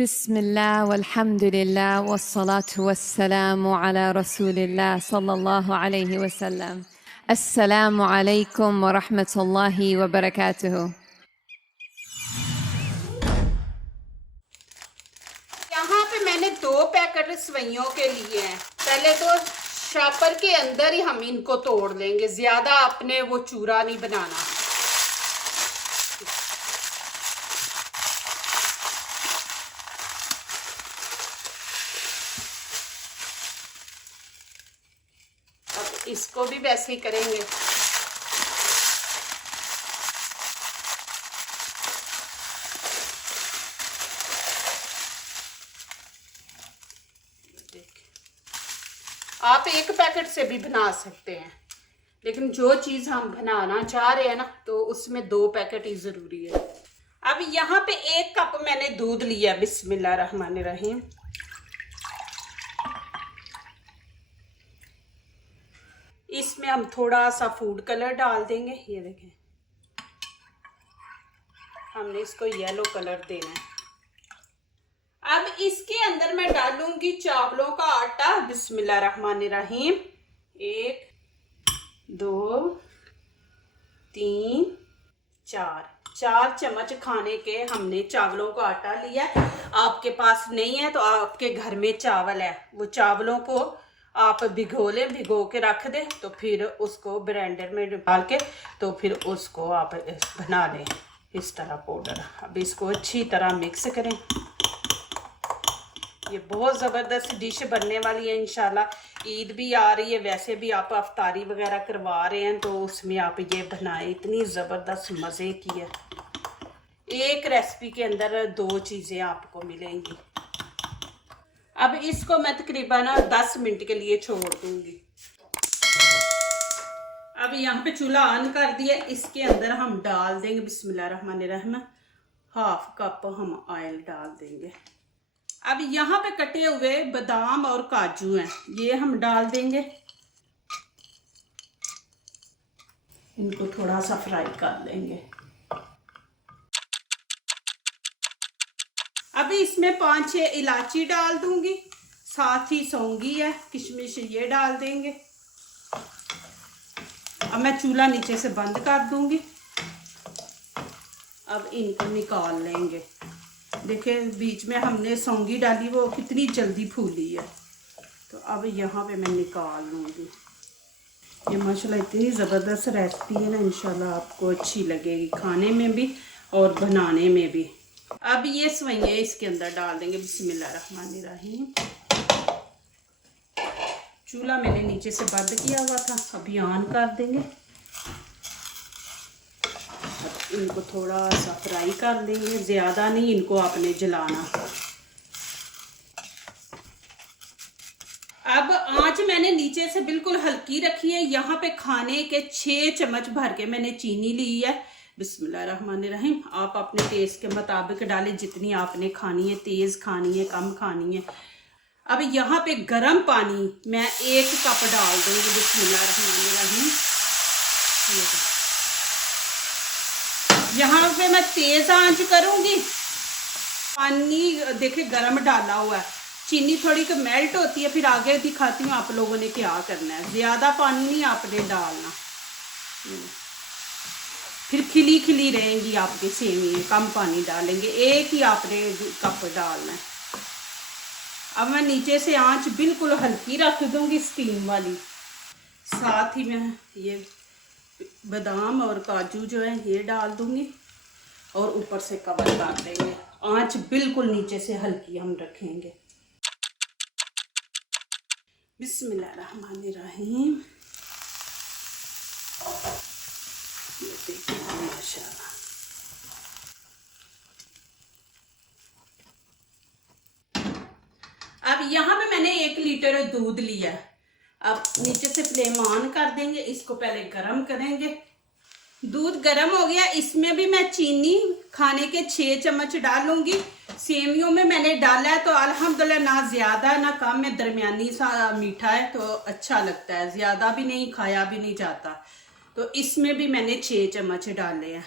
बिस्मिल्लाह वल्हम्दुलिल्लाह वस्सलातु वस्सलामु अला रसूलिल्लाह सल्लल्लाहु अलैहि वसल्लम। अस्सलामु अलैकुम व रहमतुल्लाहि व बरकातुहू। यहाँ पे मैंने 2 पैकेट सवैयों के लिए हैं। पहले तो शापर के अंदर ही हम इनको तोड़ लेंगे, ज्यादा आपने वो चूरा नहीं बनाना। अब इसको भी वैसे ही करेंगे। आप एक पैकेट से भी बना सकते हैं, लेकिन जो चीज हम बनाना चाह रहे हैं ना, तो उसमें 2 पैकेट ही जरूरी है। अब यहाँ पे 1 कप मैंने दूध लिया। बिस्मिल्लाहिर्रहमानिर्रहीम। इसमें हम थोड़ा सा फूड कलर डाल देंगे। ये देखें, हमने इसको येलो कलर देना है। अब इसके अंदर मैं डालूंगी चावलों का आटा। बिस्मिल्लाहिर्रहमानिर्रहीम। 1 2 3 4 चम्मच खाने के हमने चावलों का आटा लिया। आपके पास नहीं है तो आपके घर में चावल है, वो चावलों को आप भिगो लें, भिगो के रख दें, तो फिर उसको ब्लेंडर में डाल के तो फिर उसको आप बना लें इस तरह पाउडर। अब इसको अच्छी तरह मिक्स करें। ये बहुत ज़बरदस्त डिश बनने वाली है इंशाल्लाह। ईद भी आ रही है, वैसे भी आप अफ्तारी वगैरह करवा रहे हैं तो उसमें आप ये बनाएं। इतनी ज़बरदस्त मज़े की है। एक रेसिपी के अंदर 2 चीज़ें आपको मिलेंगी। अब इसको मैं तकरीबन 10 मिनट के लिए छोड़ दूंगी। अब यहाँ पे चूल्हा ऑन कर दिया। इसके अंदर हम डाल देंगे बिस्मिल्लाहिर्रहमानिर्रहीम 1/2 कप हम ऑयल डाल देंगे। अब यहाँ पे कटे हुए बादाम और काजू हैं, ये हम डाल देंगे। इनको थोड़ा सा फ्राई कर लेंगे। अभी इसमें 5-6 इलायची डाल दूंगी, साथ ही सौंगी है, किशमिश, ये डाल देंगे। अब मैं चूल्हा नीचे से बंद कर दूंगी। अब इनको निकाल लेंगे। देखिए बीच में हमने सौंगी डाली, वो कितनी जल्दी फूली है। तो अब यहाँ पे मैं निकाल लूँगी। ये माशाल्लाह इतनी ज़बरदस्त रेसिपी है ना, इंशाल्लाह आपको अच्छी लगेगी खाने में भी और बनाने में भी। अब ये सवैयाँ इसके अंदर डाल देंगे। बिस्मिल्लाहिर्रहमानिर्रहीम। चूल्हा मैंने नीचे से बंद किया हुआ था, अभी ऑन कर देंगे। इनको थोड़ा सा फ्राई कर देंगे, ज़्यादा नहीं इनको आपने जलाना। अब आंच मैंने नीचे से बिल्कुल हल्की रखी है। यहाँ पे खाने के 6 चम्मच भर के मैंने चीनी ली है। बिस्मिल्लाहिर्रहमानिर्रहीम। आप अपने टेस्ट के मुताबिक डालें, जितनी आपने खानी है, तेज़ खानी है, कम खानी है। अब यहाँ पे गर्म पानी मैं 1 कप डाल दूँगी। बिस्मिल्लाहिर्रहमानिर्रहीम। यहाँ पे मैं तेज आंच करूंगी। पानी देखिए गर्म डाला हुआ है, चीनी थोड़ी क मेल्ट होती है, फिर आगे दिखाती हूँ आप लोगों ने क्या करना है। ज़्यादा पानी नहीं आपने डालना, फिर खिली खिली रहेंगी आपकी सेवियाँ। कम पानी डालेंगे, 1 ही आपने कप डालना है। अब मैं नीचे से आंच बिल्कुल हल्की रख दूंगी, स्टीम वाली। साथ ही मैं ये बादाम और काजू जो है ये डाल दूंगी और ऊपर से कवर कर देंगे। आंच बिल्कुल नीचे से हल्की हम रखेंगे। बिस्मिल्लाहिर्रहमानिर्रहीम। ये देखिए माशाल्लाह। अब यहाँ पे मैंने 1 लीटर दूध लिया। अब नीचे से फ्लेम ऑन कर देंगे, इसको पहले गरम करेंगे। दूध गरम हो गया, इसमें भी मैं चीनी खाने के 6 चम्मच डालूंगी। सेवियों में मैंने डाला है तो अल्हम्दुलिल्लाह ना ज़्यादा ना कम में, दरमियानी सा मीठा है तो अच्छा लगता है। ज़्यादा भी नहीं, खाया भी नहीं जाता, तो इसमें भी मैंने 6 चम्मच डाले हैं।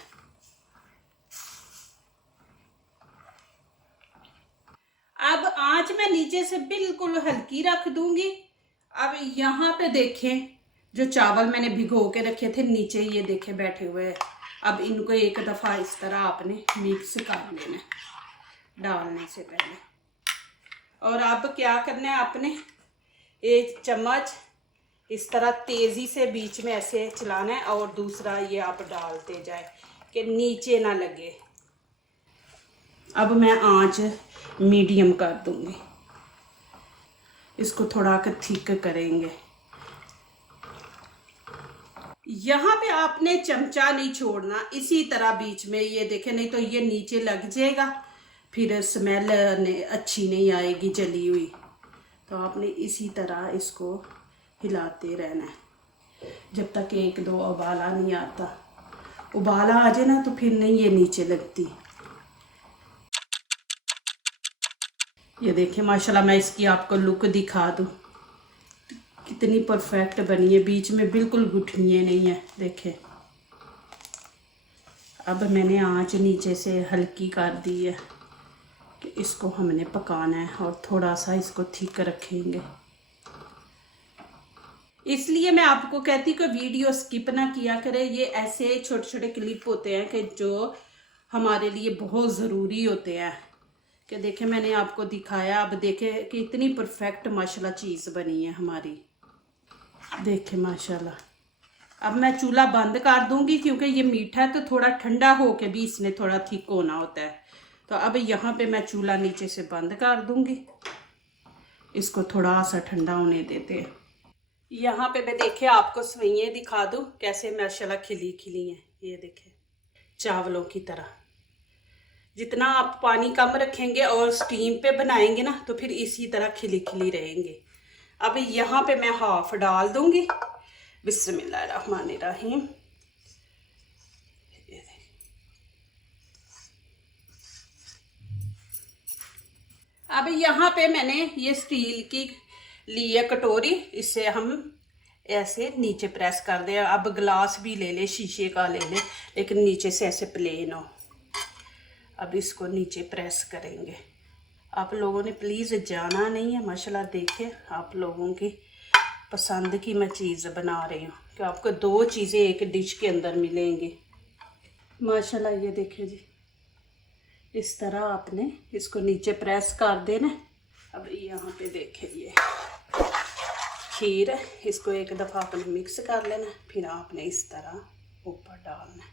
नीचे से बिल्कुल हल्की रख दूंगी। अब यहाँ पे देखें जो चावल मैंने भिगो के रखे थे नीचे, ये देखे बैठे हुए हैं। अब इनको एक दफ़ा इस तरह आपने मिक्स कर लेना डालने से पहले। और अब क्या करना है, आपने एक चम्मच इस तरह तेज़ी से बीच में ऐसे चलाना है और दूसरा ये आप डालते जाए कि नीचे ना लगे। अब मैं आंच मीडियम कर दूंगी, इसको थोड़ा कर थिक करेंगे। यहाँ पे आपने चमचा नहीं छोड़ना, इसी तरह बीच में ये देखें, नहीं तो ये नीचे लग जाएगा, फिर स्मेल अच्छी नहीं आएगी जली हुई। तो आपने इसी तरह इसको हिलाते रहना है जब तक एक दो उबाला नहीं आता। उबाला आ जाए ना तो फिर नहीं ये नीचे लगती। ये देखिए माशाल्लाह, मैं इसकी आपको लुक दिखा दूँ कितनी परफेक्ट बनी है, बीच में बिल्कुल गुठलियाँ नहीं है। देखें अब मैंने आंच नीचे से हल्की कर दी है कि इसको हमने पकाना है और थोड़ा सा इसको थिक रखेंगे। इसलिए मैं आपको कहती कि वीडियो स्किप ना किया करें। ये ऐसे छोटे छोटे क्लिप होते हैं कि जो हमारे लिए बहुत ज़रूरी होते हैं। कि देखें मैंने आपको दिखाया, अब देखें कि इतनी परफेक्ट माशाल्लाह चीज़ बनी है हमारी। देखें माशाल्लाह। अब मैं चूल्हा बंद कर दूंगी क्योंकि ये मीठा है तो थोड़ा ठंडा हो के भी इसने थोड़ा थिक होना होता है। तो अब यहाँ पे मैं चूल्हा नीचे से बंद कर दूंगी, इसको थोड़ा सा ठंडा होने देते हैं। यहाँ पे मैं देखे आपको सवैयाँ दिखा दूँ कैसे माशाल्लाह खिली खिली हैं। ये देखें चावलों की तरह। जितना आप पानी कम रखेंगे और स्टीम पे बनाएंगे ना तो फिर इसी तरह खिली खिली रहेंगे। अब यहाँ पे मैं हाफ डाल दूंगी। बिस्मिल्लाहिर्रहमानिर्रहीम। अब यहाँ पे मैंने ये स्टील की ली है कटोरी, इससे हम ऐसे नीचे प्रेस कर दें। अब गिलास भी ले ले, शीशे का ले ले, लेकिन नीचे से ऐसे प्लेन हो। अब इसको नीचे प्रेस करेंगे। आप लोगों ने प्लीज़ जाना नहीं है। माशाल्लाह देखिए आप लोगों की पसंद की मैं चीज़ बना रही हूँ कि आपको दो चीज़ें एक डिश के अंदर मिलेंगी माशाल्लाह। ये देखिए जी, इस तरह आपने इसको नीचे प्रेस कर देना। अब यहाँ पे देखें ये खीर है, इसको एक दफ़ा आपने मिक्स कर लेना, फिर आपने इस तरह ऊपर डालना है।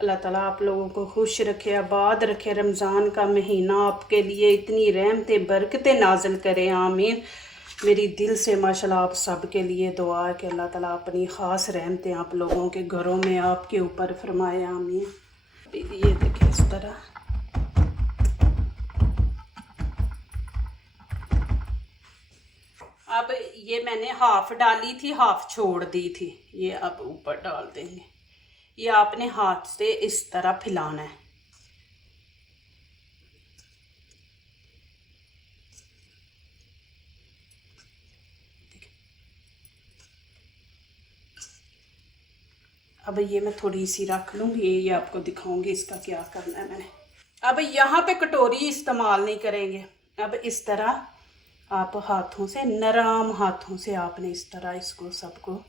अल्लाह ताला आप लोगों को खुश रखे, आबाद रखे। रमज़ान का महीना आपके लिए इतनी रहमतें बरकतें नाज़िल करे, आमीन। मेरी दिल से माशाल्लाह आप सब के लिए दुआ है कि अल्लाह ताला अपनी ख़ास रहमतें आप लोगों के घरों में आपके ऊपर फरमाए, आमीन। ये देखिए इस तरह। अब ये मैंने हाफ डाली थी, हाफ छोड़ दी थी, ये अब ऊपर डाल देंगे। ये आपने हाथ से इस तरह फैलाना है। अब ये मैं थोड़ी सी रख लूँगी, ये आपको दिखाऊंगी इसका क्या करना है मैंने। अब यहाँ पे कटोरी इस्तेमाल नहीं करेंगे। अब इस तरह आप हाथों से, नरम हाथों से आपने इस तरह इसको सबको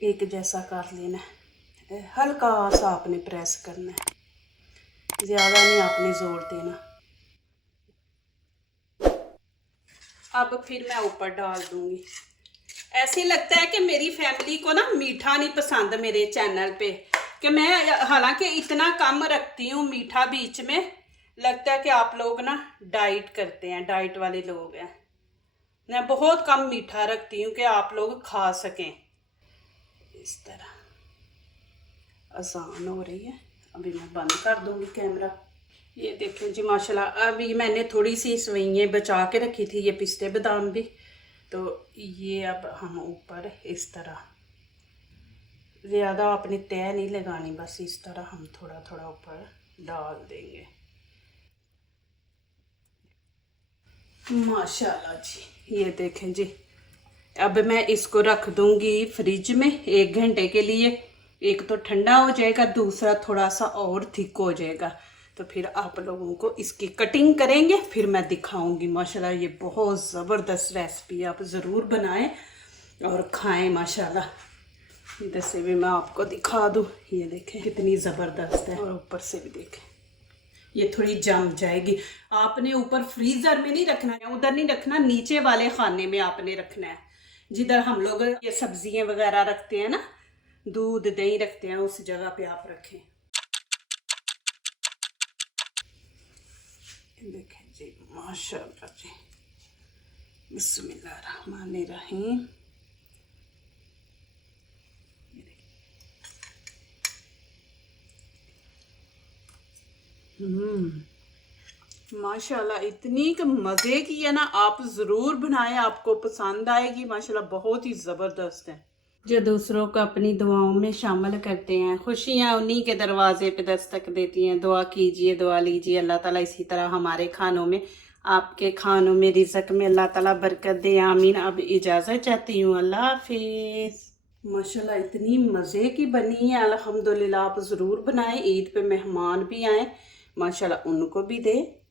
एक जैसा कर लेना है। हल्का सा आपने प्रेस करना है, ज़्यादा नहीं आपने ज़ोर देना। अब फिर मैं ऊपर डाल दूँगी। ऐसे लगता है कि मेरी फैमिली को ना मीठा नहीं पसंद मेरे चैनल पे, कि मैं हालांकि इतना कम रखती हूँ मीठा बीच में। लगता है कि आप लोग ना डाइट करते हैं, डाइट वाले लोग हैं। मैं बहुत कम मीठा रखती हूँ कि आप लोग खा सकें। इस तरह आसान हो रही है। अभी मैं बंद कर दूँगी कैमरा। ये देखें जी माशाल्लाह। अभी मैंने थोड़ी सी सवैयाँ बचा के रखी थी, ये पिस्ते बादाम भी, तो ये अब हम ऊपर इस तरह, ज़्यादा आपने तय नहीं लगानी, बस इस तरह हम थोड़ा थोड़ा ऊपर डाल देंगे। माशाल्लाह जी। ये देखें जी, अब मैं इसको रख दूंगी फ्रिज में 1 घंटे के लिए। एक तो ठंडा हो जाएगा, दूसरा थोड़ा सा और थिक हो जाएगा। तो फिर आप लोगों को इसकी कटिंग करेंगे, फिर मैं दिखाऊंगी। माशाल्लाह ये बहुत ज़बरदस्त रेसिपी, आप ज़रूर बनाएं और खाएं माशाल्लाह। इधर से भी मैं आपको दिखा दूँ, ये देखें कितनी ज़बरदस्त है, और ऊपर से भी देखें ये थोड़ी जम जाएगी। आपने ऊपर फ्रीज़र में नहीं रखना है, उधर नहीं रखना, नीचे वाले खाने में आपने रखना है, जिधर हम लोग ये सब्जियां वगैरह रखते हैं ना, दूध दही रखते हैं, उस जगह पे आप रखें। देखें जी माशाल्लाह जी, बिस्मिल्लाहिर्रहमानिर्रहीम। माशाल्लाह इतनी मज़े की है ना, आप ज़रूर बनाएं, आपको पसंद आएगी माशाल्लाह, बहुत ही ज़बरदस्त है। जो दूसरों को अपनी दुआओं में शामिल करते हैं, खुशियाँ उन्हीं के दरवाजे पे दस्तक देती हैं। दुआ कीजिए, दुआ लीजिए, अल्लाह ताला इसी तरह हमारे खानों में, आपके खानों में, रिज़्क़ में अल्लाह ताला बरकत दे, आमीन। अब इजाज़त चाहती हूँ, अल्लाह हाफिज़। माशाल्लाह इतनी मज़े की बनी है अल्हम्दुलिल्लाह, आप ज़रूर बनाएं। ईद पे मेहमान भी आए माशाल्लाह, उनको भी दें।